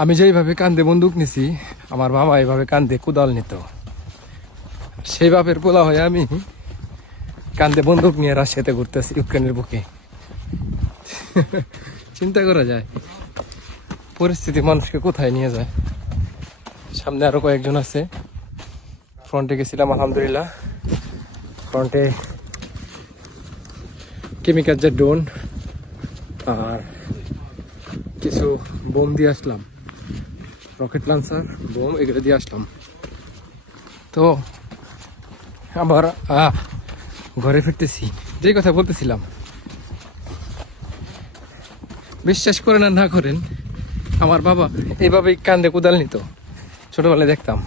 আমি যেইভাবে কান্দে বন্দুক নিছি, আমার বাবা এইভাবে কান্দে কোদাল নিত। সেই বাপের পোলা হয়ে আমি কান্দে বন্দুক নিয়ে রাশিয়াতে ঘুরতেছি, ইউক্রেনের বুকে। চিন্তা করা যায় পরিস্থিতি মানুষকে কোথায় নিয়ে যায়। সামনে আরো কয়েকজন আছে। ফ্রন্টে গেছিলাম, আলহামদুলিল্লাহ। ফ্রন্টে কেমিক্যাল ড্রোন আর কিছু বোম দিয়ে আসলাম, রকেট লঞ্চার, বোম এগুলো দিয়ে আসলাম। তো আবার ঘরে ফিরতেছি। যেই কথা বলতেছিলাম, বিশ্বাস করেন আর না করেন, আমার বাবা এইভাবেই কান্দে কোদাল নিত, ছোটবেলায় দেখতাম।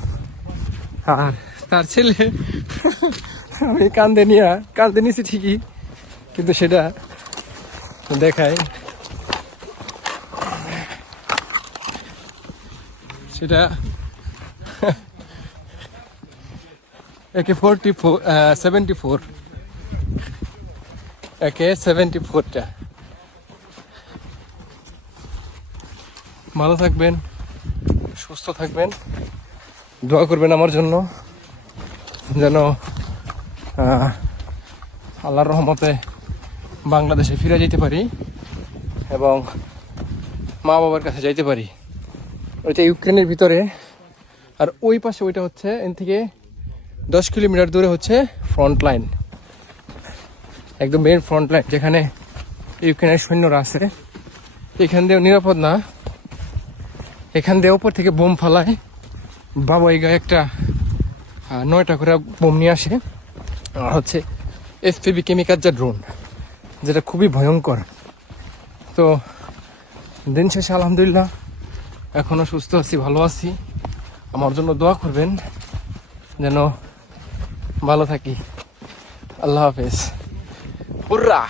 আর তার ছেলে আমি কান্দে নিছি ঠিকই, কিন্তু সেটা দেখায়, সেটা AK-74 AK-74টা। ভালো থাকবেন, সুস্থ থাকবেন, দোয়া করবেন আমার জন্য, যেন আল্লাহর রহমতে বাংলাদেশে ফিরে যেতে পারি এবং মা বাবার কাছে যাইতে পারি। ওইটা ইউক্রেনের ভিতরে, আর ওই পাশে ওইটা হচ্ছে এন থেকে 10 কিলোমিটার দূরে হচ্ছে ফ্রন্ট লাইন, একদম মেন ফ্রন্ট লাইন, যেখানে ইউক্রেনের সৈন্যরা আছে। এখান দিয়েও নিরাপদ না, এখান দিয়ে ওপর থেকে বোম ফালায়। বাবা এই গায়ে একটা 9টা করে বোম নিয়ে আসে, আর হচ্ছে FPV কেমিক্যাল ড্রোন, যেটা খুবই ভয়ঙ্কর। তো দিন শেষে আলহামদুলিল্লাহ এখনো সুস্থ আছি, ভালো আছি। আমার জন্য দোয়া করবেন যেন ভালো থাকি। আল্লাহ হাফেজ। হুররা।